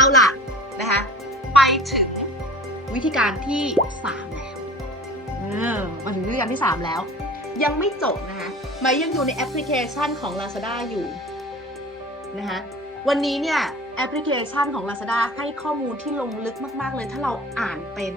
เอาล่ะนะคะ ไปถึงวิธีการที่ 3 แล้วเออมาถึงวิธีการที่ 3 แล้ว ยังไม่จบนะคะหมายยังอยู่ในแอปพลิเคชันของ Lazada อยู่นะคะวันนี้เนี่ยแอปพลิเคชันของ Lazada ให้ข้อมูลที่ลงลึกมาก ๆ เลยถ้าเราอ่านเป็น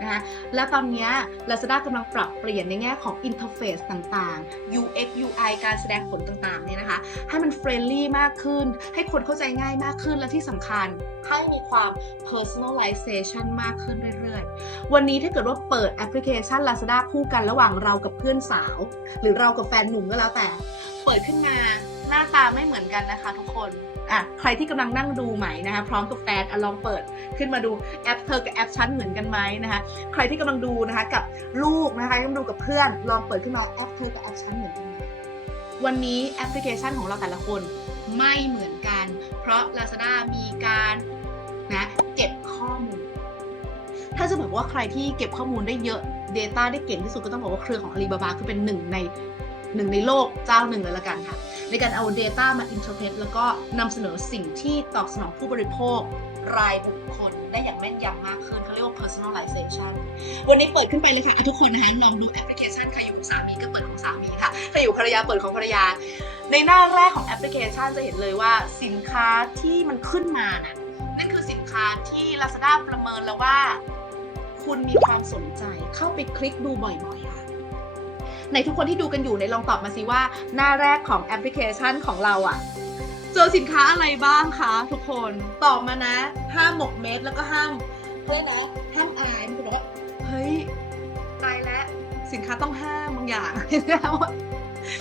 นะคะและตอนนี้ Lazada กำลังปรับเปลี่ยนในแง่ของ Interface ต่างๆ UX UI การแสดงผลต่างๆเนี่ยนะคะให้มันเฟรนลี่มากขึ้น ให้คนเข้าใจง่ายมากขึ้นและที่สำคัญให้มีความ personalization มากขึ้นเรื่อยๆ วันนี้ถ้าเกิดว่าเปิดแอปพลิเคชัน Lazada คู่กันระหว่างเรากับเพื่อนสาว หรือเรากับแฟนหนุ่มก็แล้วแต่ เปิดขึ้นมา หน้าตาไม่เหมือนกันนะคะทุกคน อะใครที่กำลังนั่งดูใหม่นะคะ พร้อมกับแฟนอะลองเปิดขึ้นมาดูแอปเธอกับแอปฉันเหมือนกันไหมนะคะ ใครที่กำลังดูนะคะกับลูกนะคะกำลังดูกับเพื่อนลองเปิดขึ้นมาแอปเธอกับแอปฉันเหมือนกันไหมวันนี้แอปพลิเคชันของเราแต่ละคนไม่เหมือนกัน เพราะ Lazada มีการนะเก็บข้อมูล ถ้าจะบอกว่าใครที่เก็บข้อมูลได้เยอะ Data ได้เก่งที่สุดก็ต้องบอกว่าเครือของ Alibaba คือเป็นหนึ่งใน หนึ่งในโลกเจ้าหนึ่งเลยละกันค่ะ ในการเอา Data มา interpret แล้วก็นำเสนอสิ่งที่ตอบสนองผู้บริโภครายบุคคลได้อย่างแม่นยำมากขึ้นเขาเรียกว่า personalization วันนี้เปิดขึ้นไปเลยค่ะ ทุกคนนะคะลองดูแอปพลิเคชันใครอยู่สามีก็เปิดของสามีค่ะใครอยู่ภรรยาเปิดของภรรยา ในหน้าแรกของแอปพลิเคชันจะเห็นเลยว่าสินค้าที่มันขึ้นมาน่ะนั่นคือสินค้าที่ Lazada ประเมินแล้วว่า คุณมีความสนใจเข้าไปคลิกดูบ่อย ในทุกคนที่ดูกันอยู่ในลองตอบมาสิว่าหน้าแรกของแอปพลิเคชันของเราอะเจอสินค้าอะไรบ้างคะทุกคนตอบมานะห้ามหมกเม็ดแล้วก็ห้ามเพื่อนนะห้ามอายมันบอกว่าเฮ้ยตายแล้วสินค้าต้องห้ามบางอย่าง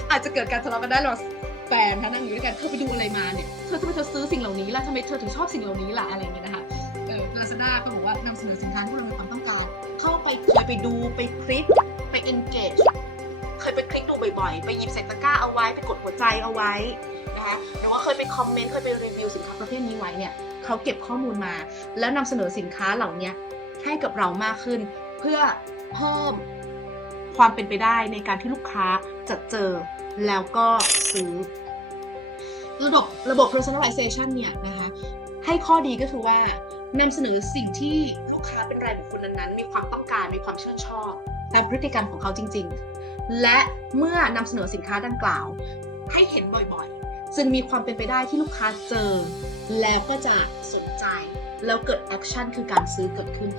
อาจจะเกิดการทะเลาะกันได้หรอแฟนถ้านั่งอยู่ด้วยกันเธอไปดูอะไรมาเนี่ยเธอทำไมเธอซื้อสิ่งเหล่านี้ล่ะทำไมเธอถึงชอบสิ่งเหล่านี้ล่ะอะไรอย่างเงี้ยนะคะเออลาซาด้าก็บอกว่านำเสนอสินค้าที่เรามีความต้องการ เข้าไปเคยไปดูไปคลิกไป engage เคยไปคลิกดูบ่อยๆ ไปหยิบใส่ตะกร้าเอาไว้ ไปกดหัวใจเอาไว้นะคะหรือว่าเคยไปคอมเมนต์ เคยไปรีวิวสินค้าประเภทนี้ไว้เนี่ยเขาเก็บข้อมูลมา แล้วนำเสนอสินค้าเหล่านี้ให้กับเรามากขึ้น เพื่อเพิ่มความเป็นไปได้ในการที่ลูกค้าจะเจอแล้วก็ซื้อ ระบบระบบ personalization เนี่ยนะคะให้ข้อดีก็คือว่านำเสนอสิ่งที่ลูกค้าเป็นรายบุคคลนั้นๆ มีความต้องการ มีความชื่นชอบตามพฤติกรรมของเขาจริง ๆ และเมื่อนำเสนอสินค้าดังกล่าว ให้เห็นบ่อยๆ จึงมีความเป็นไปได้ที่ลูกค้าเจอ แล้วก็จะสนใจ แล้วเกิดแอคชั่นคือการซื้อเกิดขึ้น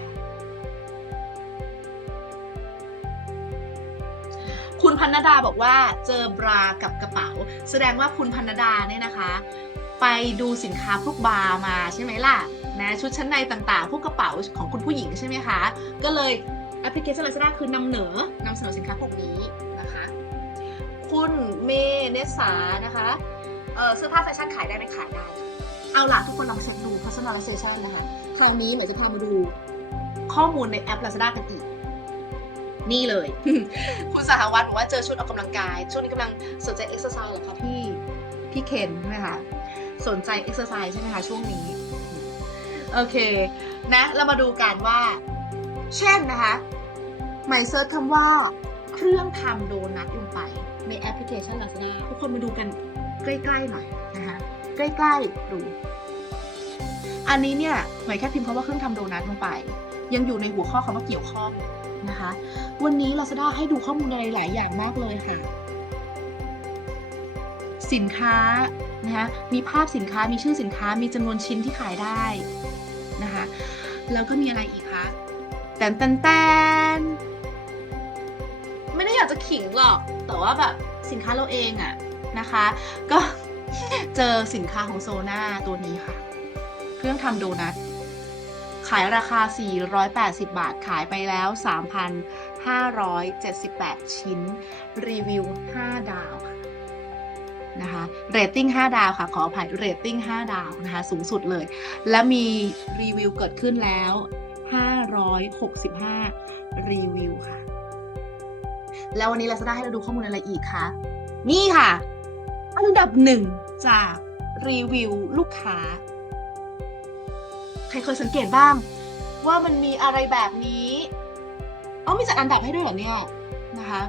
คุณพันนดาบอกว่าเจอบรากับกระเป๋า แสดงว่าคุณพันนดาเนี่ยนะคะ ไปดูสินค้าพวกบาร์มาใช่ไหมล่ะนะชุดชั้นในต่างๆ พวกกระเป๋าของคุณผู้หญิงใช่ไหมคะ ก็เลย แอปพลิเคชัน Lazada คือนำเหนอนำเสนอสินค้าพวกนี้นะคะ คุณเมเนสานะคะเอ่อเสื้อผ้าแฟชั่นขายได้ไหมขายได้ เอาล่ะ ทุกคนลองเช็คดู personalization นะคะ คราวนี้เหมือนจะพามาดูข้อมูลในแอป Lazada กันอีก นี่เลย คุณสหวัตบอกว่าเจอชุดออกกำลังกาย ช่วงนี้กำลังสนใจเอ็กซ์ไซส์เหรอคะพี่พี่เคนใช่ไหมคะสนใจเอ็กซ์ไซส์ใช่ไหมคะช่วงนี้ โอเค นะ เรามาดูกันว่า เช่นนะคะ หมายเซิร์ชคำว่า เครื่องทำโดนัทลงไป ในแอปพลิเคชัน Lazada ทุกคนมาดูกันใกล้ๆหน่อยนะคะใกล้ๆดู อันนี้เนี่ยหมายแค่พิมพ์คำว่าเครื่องทำโดนัทลงไป ยังอยู่ในหัวข้อคำว่าเกี่ยวข้องนะคะ วันนี้ Lazada ให้ดูข้อมูลอะไรหลายอย่างมากเลยค่ะ สินค้านะคะมีภาพสินค้ามีชื่อสินค้ามีจำนวนชิ้นที่ขายได้นะคะแล้วก็มีอะไรอีกคะแตนแตนแตน ไม่ได้อยากจะขิงหรอก แต่ว่าแบบสินค้าเราเองอะนะคะ ก็เจอสินค้าของโซนาตัวนี้ค่ะ เครื่องทำโดนัทขายราคา 480 บาท ขายไปแล้ว 3,578 ชิ้น รีวิว 5 ดาวค่ะนะคะ เรตติ้ง 5 ดาวค่ะ ขออภัย เรตติ้ง 5 ดาวนะคะ สูงสุดเลย และมีรีวิวเกิดขึ้นแล้ว 565 รีวิวค่ะ แล้ววันนี้เราจะได้ให้เราดูข้อมูลอะไรอีกคะ นี่ค่ะ อันดับหนึ่งจากรีวิวลูกค้า ใครเคยสังเกตบ้าง ว่ามันมีอะไรแบบนี้เอ้ามีจัดอันดับให้ด้วยเหรอเนี่ยนะคะ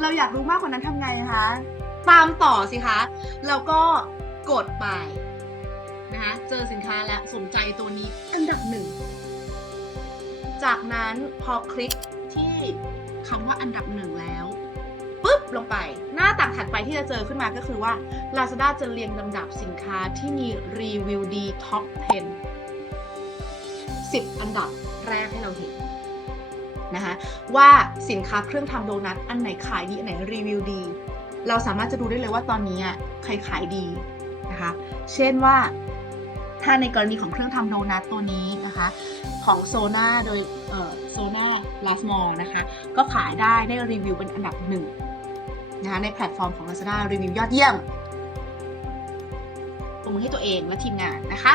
เราอยากรู้มากกว่านั้นทำไงคะตามต่อสิคะ แล้วก็กดไปนะคะเจอสินค้าแล้วสนใจตัวนี้อันดับหนึ่ง จากนั้นพอคลิกที่ คำว่าอันดับหนึ่งแล้วปุ๊บลงไป หน้าต่างถัดไปที่จะเจอขึ้นมาก็คือว่า Lazada จะเรียงลำดับสินค้าที่มีรีวิวดีท็อป 10 10 อันดับแรกให้เราเห็นนะคะว่าสินค้าเครื่องทำโดนัทอันไหนขายดี อันไหนรีวิวดี เราสามารถจะดูได้เลยว่าตอนนี้อะใครขายดีนะคะ เช่นว่าถ้าในกรณีของเครื่องทำโดนัทตัวนี้นะคะ ของโซนาโดย โซน่าลาสมอลนะคะ ก็ขายได้ได้รีวิวเป็นอันดับหนึ่งนะคะในแพลตฟอร์มของ Lazada รีวิวยอดเยี่ยมตรงมือให้ตัวเองและทีมงานนะคะ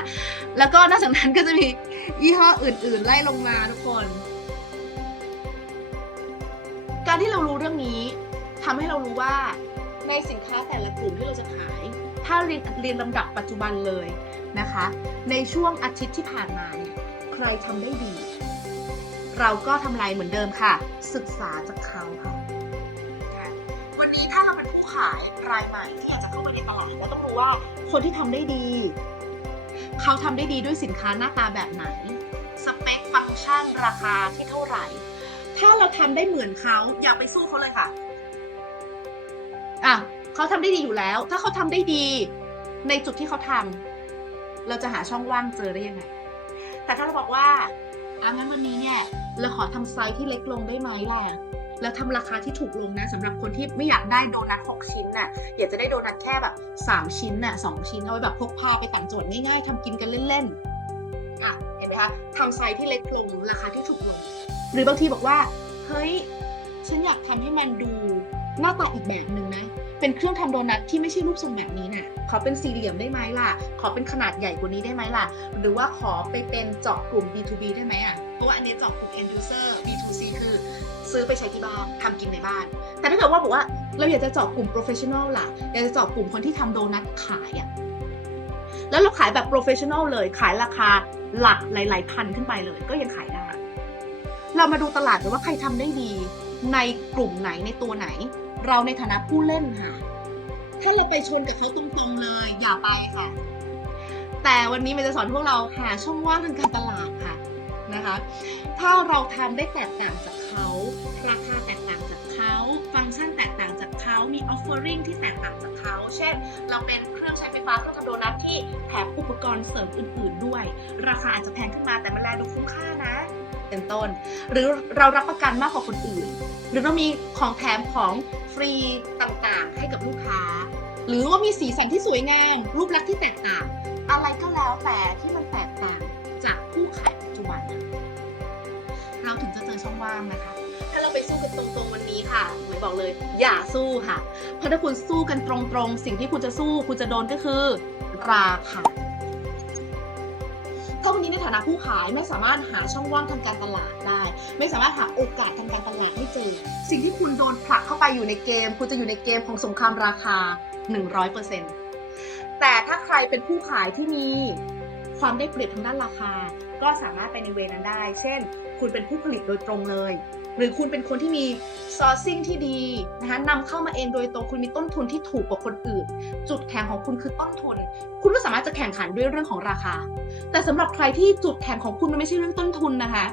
แล้วก็นอกจากนั้นก็จะมียี่ห้ออื่น ๆ ไล่ลงมาทุกคน การที่เรารู้เรื่องนี้ทำให้เรารู้ว่าในสินค้าแต่ละกลุ่มที่เราจะขาย ถ้าเรียนเรียนลำดับปัจจุบันเลยนะคะ ในช่วงอาทิตย์ที่ผ่านมาเนี่ย ใครทำได้ดี เราก็ทำลายเหมือนเดิมค่ะ ศึกษาจากเขาค่ะนะคะวันนี้ถ้าเราเป็นผู้ขายรายใหม่ที่อยากจะเข้ามาในตลาดเราต้องรู้ว่าคนที่ทำได้ดี เขาทำได้ดีด้วยสินค้าหน้าตาแบบไหนสเปคฟังก์ชันราคาที่เท่าไหร่ ถ้าเราทำได้เหมือนเขาอย่าไปสู้เขาเลยค่ะอะเขาทำได้ดีอยู่แล้ว ถ้าเขาทำได้ดี ในจุดที่เขาทำเราจะหาช่องว่างเจอได้ยังไง แต่ถ้าเราบอกว่า อะงั้นวันนี้เนี่ยเราขอทำไซส์ที่เล็กลงได้ไหมล่ะ แล้วทำราคาที่ถูกลงนะสำหรับคนที่ไม่อยากได้โดนัท6ชิ้นน่ะอยากจะได้โดนัทแค่แบบ3ชิ้นน่ะ2ชิ้นเอาไว้แบบพกพาไปต่างจังหวัดง่ายๆทำกินกันเล่นๆอะเห็นไหมคะทำไซส์ที่เล็กลงราคาที่ถูกลง หรือบางทีบอกว่าเฮ้ยฉันอยากทำให้มันดูหน้าตาอีกแบบหนึ่งนะ เป็นเครื่องทำโดนัทที่ไม่ใช่รูปทรงแบบนี้น่ะขอเป็นสี่เหลี่ยมได้ไหมล่ะ ขอเป็นขนาดใหญ่กว่านี้ได้ไหมล่ะ หรือว่าขอไปเป็นเจาะกลุ่ม B2B ได้ไหมอะ เพราะว่าอันนี้เจาะกลุ่ม end user B2C คือซื้อไปใช้ที่บ้านทำกินในบ้าน แต่ถ้าเกิดว่าบอกว่าเราอยากจะเจาะกลุ่ม professional ล่ะ อยากจะเจาะกลุ่มคนที่ทำโดนัทขายอะ แล้วเราขายแบบ professional เลย ขายราคาหลักหลาย ๆ พันขึ้นไปเลย ก็ยังขายได้ เรามาดูตลาดกันว่าใครทำได้ดีในกลุ่มไหนในตัวไหน เราในฐานะผู้เล่นค่ะ ถ้าเราไปชนกับเขาตรงๆเลยอย่าไปค่ะ แต่วันนี้มันจะสอนพวกเราหาช่องว่างทางการตลาดค่ะนะคะถ้าเราทำได้แตกต่างจากเขา ราคาแตกต่างจากเขาฟังก์ชันแตกต่างจากเขามี offering ที่แตกต่างจากเขา เช่น เราเป็นเครื่องใช้ไฟฟ้าเครื่องทำโดนัทที่แถมอุปกรณ์เสริมอื่น ๆ ด้วย ราคาอาจจะแพงขึ้นมาแต่มันแลดูคุ้มค่านะเป็นต้น หรือเรารับประกันมากกว่าคนอื่น หรือเรามีของแถมของ ฟรีต่างๆ ให้กับลูกค้า หรือว่ามีสีสันที่สวยงามรูปลักษณ์ที่แตกต่าง อะไรก็แล้วแต่ที่มันแตกต่างจากผู้ขายปัจจุบันเราถึงจะเจอช่องว่างนะคะ ถ้าเราไปสู้กันตรงๆวันนี้ค่ะหมวยบอกเลย อย่าสู้ค่ะ เพราะถ้าคุณสู้กันตรงๆ สิ่งที่คุณจะสู้คุณจะโดนก็คือราคาถ้า วันนี้ในฐานะผู้ขายไม่สามารถหาช่องว่างทางการตลาดได้ ไม่สามารถหาโอกาสทางการตลาดให้เจอ สิ่งที่คุณโดนผลักเข้าไปอยู่ในเกม คุณจะอยู่ในเกมของสงครามราคา 100%แต่ถ้าใครเป็นผู้ขายที่มีความได้เปรียบทางด้านราคา ก็สามารถไปในเวนั้นได้ เช่น คุณเป็นผู้ผลิตโดยตรงเลย หรือคุณเป็นคนที่มี sourcing ที่ดีนะคะนำเข้ามาเองโดยตรงคุณมีต้นทุนที่ถูกกว่าคนอื่น จุดแข็งของคุณคือต้นทุน คุณก็สามารถจะแข่งขันด้วยเรื่องของราคา แต่สำหรับใครที่จุดแข็งของคุณมันไม่ใช่เรื่องต้นทุนนะคะ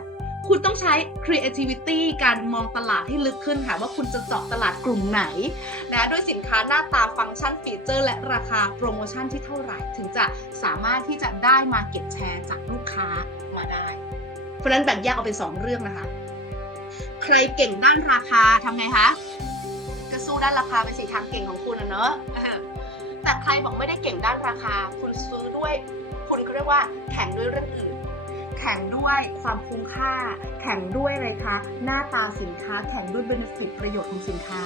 คุณต้องใช้ creativity การมองตลาดให้ลึกขึ้นค่ะ ว่าคุณจะเจาะตลาดกลุ่มไหนนะด้วยสินค้าหน้าตาฟังก์ชันฟีเจอร์ และราคาโปรโมชั่นที่เท่าไหร่ ถึงจะสามารถที่จะได้มาเก็ตแชร์จากลูกค้ามาได้ เพราะฉะนั้นแบ่งแยกออกเป็นสองเรื่องนะคะ ใครเก่งด้านราคาทำไงคะก็สู้ด้านราคาเป็นสีทางเก่งของคุณนะเนอะแต่ใครบอกไม่ได้เก่งด้านราคา คุณซื้อด้วย คุณก็เรียกว่าแข่งด้วยเรื่องอื่นแข่งด้วยความคุ้มค่า แข่งด้วยอะไรคะ หน้าตาสินค้า แข่งด้วย benefit ประโยชน์ของสินค้า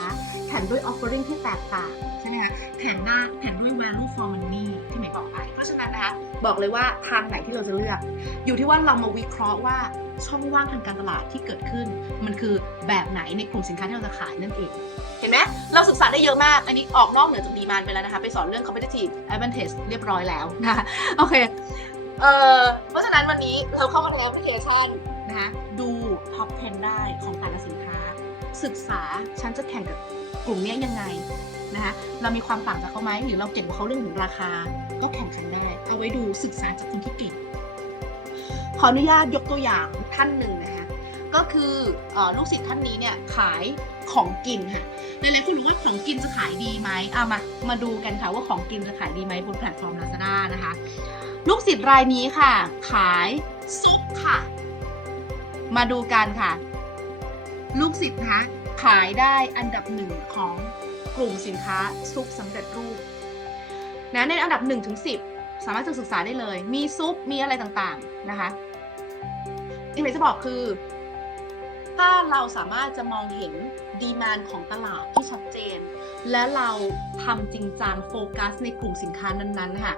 แข่งด้วย offering ที่แตกต่างใช่ไหมคะ แข่งหน้าแข่งด้วย value for money ที่หมายบอกไป ราะฉะนั้นนะคะบอกเลยว่าทางไหนที่เราจะเลือก อยู่ที่ว่าเรามาวิเคราะห์ว่าช่องว่างทางการตลาดที่เกิดขึ้น มันคือแบบไหนในกลุ่มสินค้าที่เราจะขายนั่นเอง เห็นไหมเราศึกษาได้เยอะมาก อันนี้ออกนอกเหนือจากดีมานไปแล้วนะคะ ไปสอนเรื่อง competitive advantage เรียบร้อยแล้วนะคะโอเคเอ่อเพราะฉะนั้นวันนี้เราเข้ามาในแอปพลิเคชันนะคะดูท็อป10 ได้ของแต่ละสินค้า ศึกษาฉันจะแข่งกับกลุ่มเนี้ยยังไง นะคะเรามีความต่างจากเขาไหมหรือเราเก่งกว่าเขาเรื่องของราคา ก็แข่งขันได้เอาไว้ดูศึกษาจากคนที่เก่ง ขออนุญาตยกตัวอย่างท่านหนึ่งนะคะก็คืออลูกศิษย์ท่านนี้เนี่ยขายของกินค่ะหลายๆคนรู้ว่าของกินจะขายดีไหมเอามามาดูกันค่ะว่าของกินจะขายดีไหมบนแพลตฟอร์ม Lazada นะคะ ลูกศิษย์รายนี้ค่ะ ขายซุปค่ะ มาดูกันค่ะ ลูกศิษย์นะคะขายได้อันดับหนึ่งของ กลุ่มสินค้าซุปสำเร็จรูปนะในอันดับ1ถึง10 สามารถศึกษาได้เลย มีซุปมีอะไรต่างๆนะคะที่เมย์จะบอกคือ ถ้าเราสามารถจะมองเห็นดีมานของตลาดที่ชัดเจน และเราทำจริงจังโฟกัสในกลุ่มสินค้านั้นๆค่ะ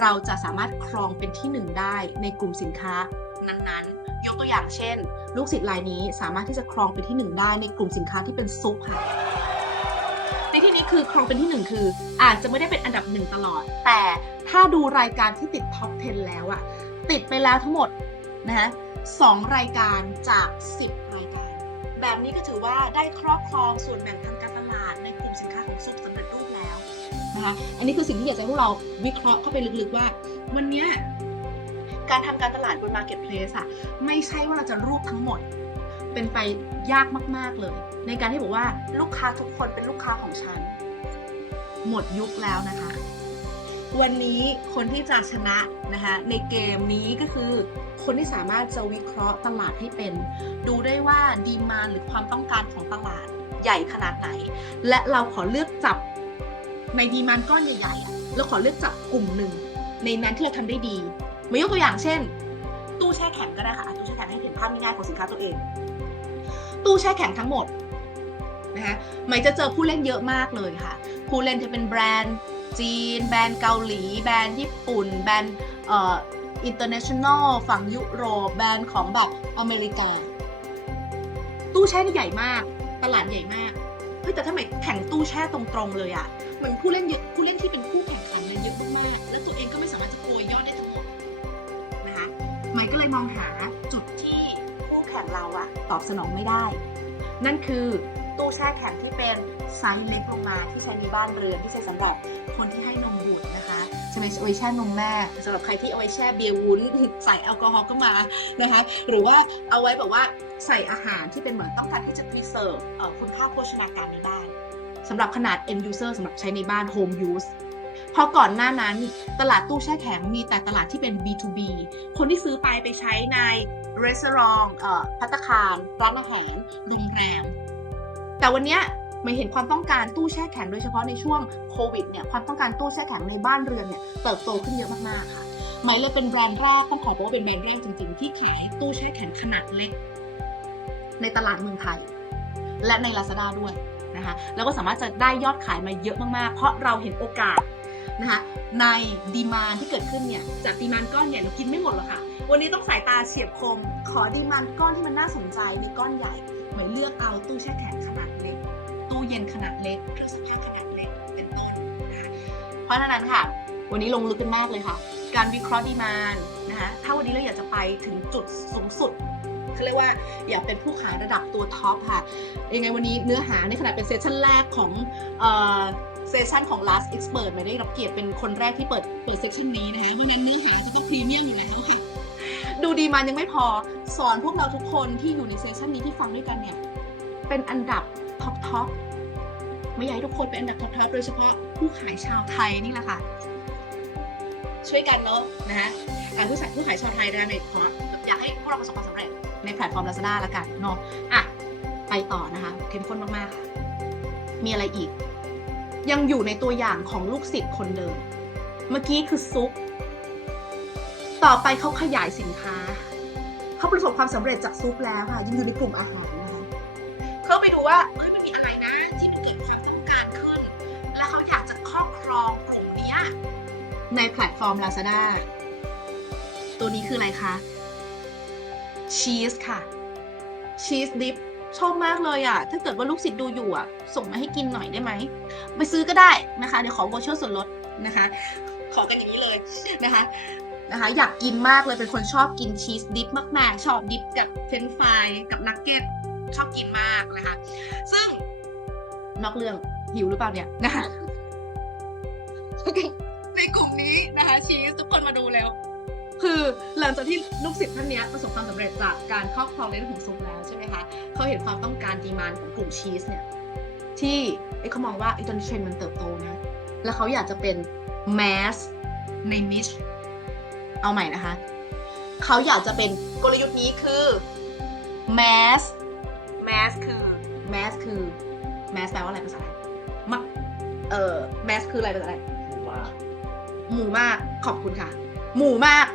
เราจะสามารถครองเป็นที่หนึ่งได้ในกลุ่มสินค้านั้นๆ ยกตัวอย่างเช่น ลูกศิษย์รายนี้สามารถที่จะครองเป็นที่หนึ่งได้ในกลุ่มสินค้าที่เป็นซุปค่ะ ในที่นี้คือครองเป็นที่หนึ่งคือ อาจจะไม่ได้เป็นอันดับหนึ่งตลอด แต่ถ้าดูรายการที่ติดท็อป 10 แล้วอะติดไปแล้วทั้งหมดนะคะสองรายการจาก 10 รายการ แบบนี้ก็ถือว่าได้ครอบครองส่วนแบ่งทางการตลาดในกลุ่มสินค้าของซุปสำเร็จรูปแล้วนะคะอันนี้คือสิ่งที่อยากจะให้พวกเราวิเคราะห์เข้าไปลึกๆว่า วันนี้การทำการตลาดบน Marketplace อะไม่ใช่ว่าเราจะรวบทั้งหมด เป็นไปยากมาก ๆเลย ในการที่บอกว่าลูกค้าทุกคนเป็นลูกค้าของฉัน หมดยุคแล้วนะคะ วันนี้คนที่จะชนะนะคะในเกมนี้ก็คือคนที่สามารถจะวิเคราะห์ตลาดให้เป็น ดูได้ว่าดีมานหรือความต้องการของตลาดใหญ่ขนาดไหน และเราขอเลือกจับในดีมานก้อนใหญ่ๆอะเราขอเลือกจับกลุ่มหนึ่ง ในนั้นที่เราทำได้ดีมายกตัวอย่างเช่น ตู้แช่แข็งก็ได้ค่ะตู้แช่แข็งให้เห็นภาพง่ายๆของสินค้าตัวเอง ตู้แช่แข็งทั้งหมดนะคะไหมจะเจอผู้เล่นเยอะมากเลยค่ะ ผู้เล่นจะเป็นแบรนด์จีน แบรนด์เกาหลี แบรนด์ญี่ปุ่น แบรนด์เอ่อ international ฝั่งยุโรป แบรนด์ของแบบอเมริกา ตู้แช่นี่ใหญ่มาก ตลาดใหญ่มาก เฮ้ยแต่ถ้าไหมแข่งตู้แช่ตรงๆเลยอะเหมือนผู้เล่นเยอะผู้เล่นที่เป็นคู่แข่งขันเนี่ยเยอะมากๆและตัวเองก็ไม่สามารถจะโกยยอดได้ทั้งหมดนะคะไหมก็เลยมองหาจุด ข่งเราอะตอบสนองไม่ได้ นั่นคือตู้แช่แข็งที่เป็นไซส์เล็กลงมาที่ใช้ในบ้านเรือนที่ใช้สำหรับคนที่ให้นมบุตรนะคะจะไม่เอาไว้แช่นมแม่สำหรับใครที่เอาไว้แช่เบียร์วุ้นใส่แอลกอฮอล์ก็มานะคะ หรือว่าเอาไว้แบบว่าใส่อาหารที่เป็นเหมือนต้องการที่จะ preserve เอ่อคุณค่าโภชนาการในบ้านสำหรับขนาด end user สำหรับใช้ในบ้าน home use เพอก่อนหน้านั้นตลาดตู้แช่แข็งมีแต่ตลาดที่เป็น B2B คนที่ซื้อไปไปใช้ใน restaurant เอ่อพัตตาคารร้านอาหารโรงแรม แต่วันนี้ไม่เห็นความต้องการตู้แช่แข็งโดยเฉพาะในช่วงโควิดเนี่ยความต้องการตู้แช่แข็งในบ้านเรือนเนี่ยเติบโตขึ้นเยอะมากๆค่ะหมายเลยเป็นแบรนด์แรกต้องขอบอกว่าเป็นแบรนด์แรกจริงๆ ที่ขายตู้แช่แข็งขนาดเล็ก ในตลาดเมืองไทย และใน Lazada ด้วยนะคะแล้วก็สามารถจะได้ยอดขายมาเยอะมากๆ เพราะเราเห็นโอกาส นะคะในดีมานที่เกิดขึ้นเนี่ยจากดีมานก้อนเนี่ยเรากินไม่หมดหรอกค่ะ วันนี้ต้องสายตาเฉียบคม ขอดีมานก้อนที่มันน่าสนใจมีก้อนใหญ่เหมือนเลือกเอาตู้แช่แข็งขนาดเล็ก ตู้เย็นขนาดเล็กเครื่องซักผ้าขนาดเล็กเป็นต้นนะคะเพราะฉะนั้นค่ะ วันนี้ลงลึกกันมากเลยค่ะ การวิเคราะห์ดีมานนะคะถ้าวันนี้เราอยากจะไปถึงจุดสูงสุดเขาเรียกว่าอยากเป็นผู้ขายระดับตัวท็อปค่ะยังไงวันนี้เนื้อหาในขณะเป็นเซสชั่นแรกของ เซสชันของ last expert ไม่ได้รับเกียรติเป็นคนแรกที่เปิดเปิดเซสชันนี้นะคะไม่งั้นเนื้อหาจะต้องพรีเมียมอยู่แล้วค่ะดูดีมันยังไม่พอสอนพวกเราทุกคนที่อยู่ในเซสชันนี้ที่ฟังด้วยกันเนี่ย เป็นอันดับท็อปท็อปไม่อยากให้ทุกคนเป็นอันดับท็อปท็อปโดยเฉพาะผู้ขายชาวไทยนี่แหละค่ะ ช่วยกันเนาะนะคะผู้ขายผู้ขายชาวไทยนะคะในขออยากให้พวกเราประสบความสำเร็จในแพลตฟอร์ม Lazada ละกันเนาะอะไปต่อนะคะเข้มข้นมากๆค่ะมีอะไรอีก ยังอยู่ในตัวอย่างของลูกศิษย์คนเดิม เมื่อกี้คือซุป ต่อไปเขาขยายสินค้า เขาประสบความสำเร็จจากซุปแล้วค่ะยังอยู่ในกลุ่มอาหารนะคะเขาไปดูว่าเอ้ยมันมีอะไรนะ ที่มันเกิดความต้องการขึ้น แล้วเขาอยากจะครอบครองกลุ่มเนี้ยในแพลตฟอร์ม Lazada ตัวนี้คืออะไรคะชีสค่ะชีสดิฟชอบมากเลยอะ ถ้าเกิดว่าลูกศิษย์ดูอยู่อะ ส่งมาให้กินหน่อยได้ไหม ไปซื้อก็ได้นะคะ เดี๋ยวขอโวชั่นส่วนลดนะคะ ขอกันอย่างนี้เลยนะคะนะคะ อยากกินมากเลยเป็นคนชอบกินชีสดิฟมากๆ ชอบดิฟกับเฟรนช์ฟรายกับนักเก็ตชอบกินมากนะคะ ซึ่งนอกเรื่องหิวหรือเปล่าเนี่ยนะคะในกลุ่มนี้นะคะชีสทุกคนมาดูแล้ว คือหลังจากที่ลูกศิษย์ท่านเนี้ยประสบความสำเร็จจากการครอบครองในเรื่องของซุปแล้วใช่ไหมคะเขาเห็นความต้องการดีมานของกลุ่มชีสเนี่ย ที่เอ้ยเขามองว่าไอ้ตอนนี้เทรนด์มันเติบโตนะ แล้วเขาอยากจะเป็นแมสในนิชเอาใหม่นะคะ เขาอยากจะเป็นกลยุทธ์นี้คือแมสแมสคือแมสคือแมสแปลว่าอะไรภาษาไทยมักเอ่อแมสคืออะไรภาษาไทยว่าหมู่มาก ขอบคุณค่ะ หมู่มาก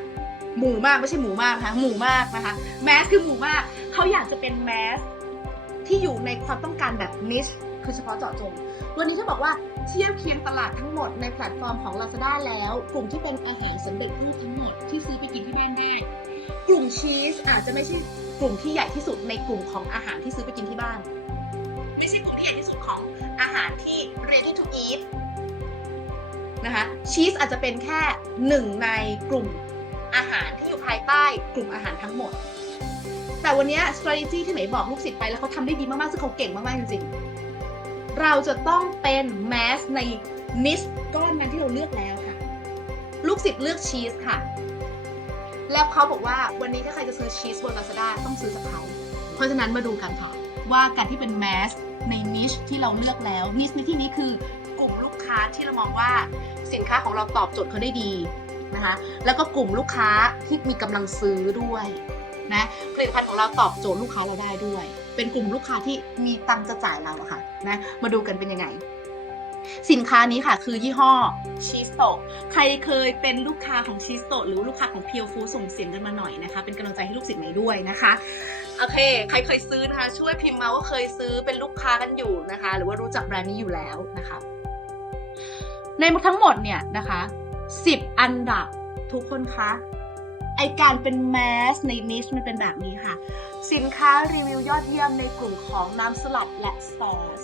หมู่มากไม่ใช่หมูมากนะคะหมู่มากนะคะ แมสคือหมู่มาก เขาอยากจะเป็นแมสที่อยู่ในความต้องการแบบนิช คือเฉพาะเจาะจงวันนี้ถ้าบอกว่าเทียบเคียงตลาดทั้งหมดในแพลตฟอร์มของ Lazada แล้ว กลุ่มที่เป็นอาหารสำเร็จรูปทั้งหมดที่ซื้อไปกินที่บ้านได้ กลุ่มชีสอาจจะไม่ใช่กลุ่มที่ใหญ่ที่สุดในกลุ่มของอาหารที่ซื้อไปกินที่บ้าน ไม่ใช่กลุ่มที่ใหญ่ที่สุดของอาหารที่ ready to eat นะคะชีสอาจจะเป็นแค่หนึ่งในกลุ่มอาหารที่อยู่ภายใต้กลุ่มอาหารทั้งหมด แต่วันนี้ strategy ที่ไหนบอกลูกศิษย์ไปแล้วเขาทำได้ดีมากๆซึ่งเขาเก่งมากๆจริงๆ เราจะต้องเป็นแมสในนิสก้อนนั้นที่เราเลือกแล้วค่ะ ลูกศิษย์เลือกชีสค่ะ แล้วเขาบอกว่าวันนี้ถ้าใครจะซื้อชีสบน Lazada ต้องซื้อจากเขาเพราะฉะนั้นมาดูกันค่ะว่าการที่เป็นแมสในนิชที่เราเลือกแล้วนิชในที่นี้คือกลุ่มลูกค้าที่เรามองว่าสินค้าของเราตอบโจทย์เขาได้ดีนะคะแล้วก็กลุ่มลูกค้าที่มีกำลังซื้อด้วยนะผลิตภัณฑ์ของเราตอบโจทย์ลูกค้าเราได้ด้วย เป็นกลุ่มลูกค้าที่มีตังจะจ่ายเราอะค่ะนะมาดูกันเป็นยังไง สินค้านี้ค่ะคือยี่ห้อชีสโตใครเคยเป็นลูกค้าของชีสโตหรือลูกค้าของเพียวฟูส่งเสียงกันมาหน่อยนะคะ เป็นกำลังใจให้ลูกศิษย์ใหม่ด้วยนะคะโอเค ใครเคยซื้อนะคะ ช่วยพิมพ์มาว่าเคยซื้อเป็นลูกค้ากันอยู่นะคะ หรือว่ารู้จักแบรนด์นี้อยู่แล้วนะคะ ในทั้งหมดเนี่ยนะคะ 10 อันดับทุกคนคะ ไอการเป็นแมสในนิชมันเป็นแบบนี้ค่ะ สินค้ารีวิวยอดเยี่ยมในกลุ่มของน้ำสลัดและซอส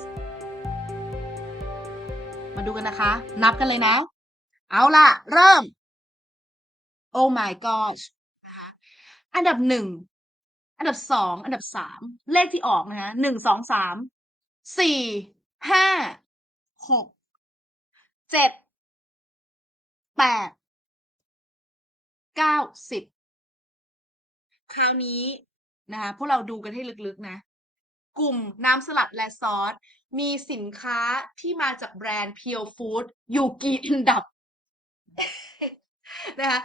มาดูกันนะคะ นับกันเลยนะ เอาล่ะ เริ่ม Oh my gosh อันดับหนึ่ง อันดับสอง อันดับสาม เลขที่ออกนะคะหนึ่งสองสาม สี่ ห้า หก เจ็ด แปด เก้าสิบคราวนี้นะคะพวกเราดูกันให้ลึกๆนะ กลุ่มน้ำสลัดและซอส มีสินค้าที่มาจากแบรนด์ Pure Food อยู่กี่อันดับ นะคะ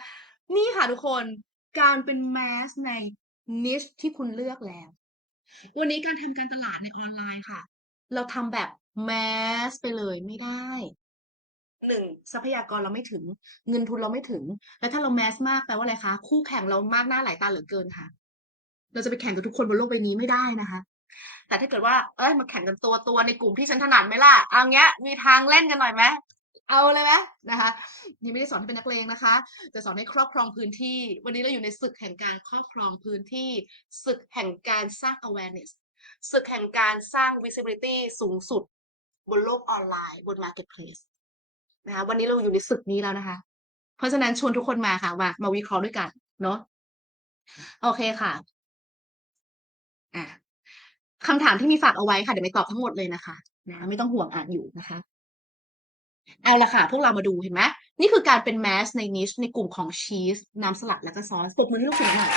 นี่ค่ะทุกคนการเป็นแมสในนิชที่คุณเลือกแล้ว วันนี้การทำการตลาดในออนไลน์ค่ะ เราทำแบบแมสไปเลยไม่ได้ หนึ่งทรัพยากรเราไม่ถึง เงินทุนเราไม่ถึง แล้วถ้าเราแมสมากแปลว่าอะไรคะ คู่แข่งเรามากหน้าหลายตาเหลือเกินค่ะ เราจะไปแข่งกับทุกคนบนโลกใบนี้ไม่ได้นะคะ แต่ถ้าเกิดว่า เอ้ยมาแข่งกันตัวตัวในกลุ่มที่ฉันถนัดไหมล่ะเอาเงี้ย มีทางเล่นกันหน่อยไหมเอาเลยไหมนะคะนี่ไม่ได้สอนให้เป็นนักเลงนะคะ จะสอนให้ครอบครองพื้นที่ วันนี้เราอยู่ในศึกแห่งการครอบครองพื้นที่ ศึกแห่งการสร้าง awareness ศึกแห่งการสร้าง visibility สูงสุด บนโลกออนไลน์ บน marketplace นะคะวันนี้เราอยู่ในศึกนี้แล้วนะคะ เพราะฉะนั้นชวนทุกคนมาค่ะมามาวิเคราะห์ด้วยกันเนาะโอเคค่ะอะคำถามที่มีฝากเอาไว้ค่ะเดี๋ยวไม่ตอบทั้งหมดเลยนะคะนะไม่ต้องห่วงอ่านอยู่นะคะเอาละค่ะ พวกเรามาดูเห็นไหมนี่คือการเป็นแมสในนิชในกลุ่มของชีสน้ำสลัดแล้วก็ซอสปรบมือให้ลูกศิษย์หน่อย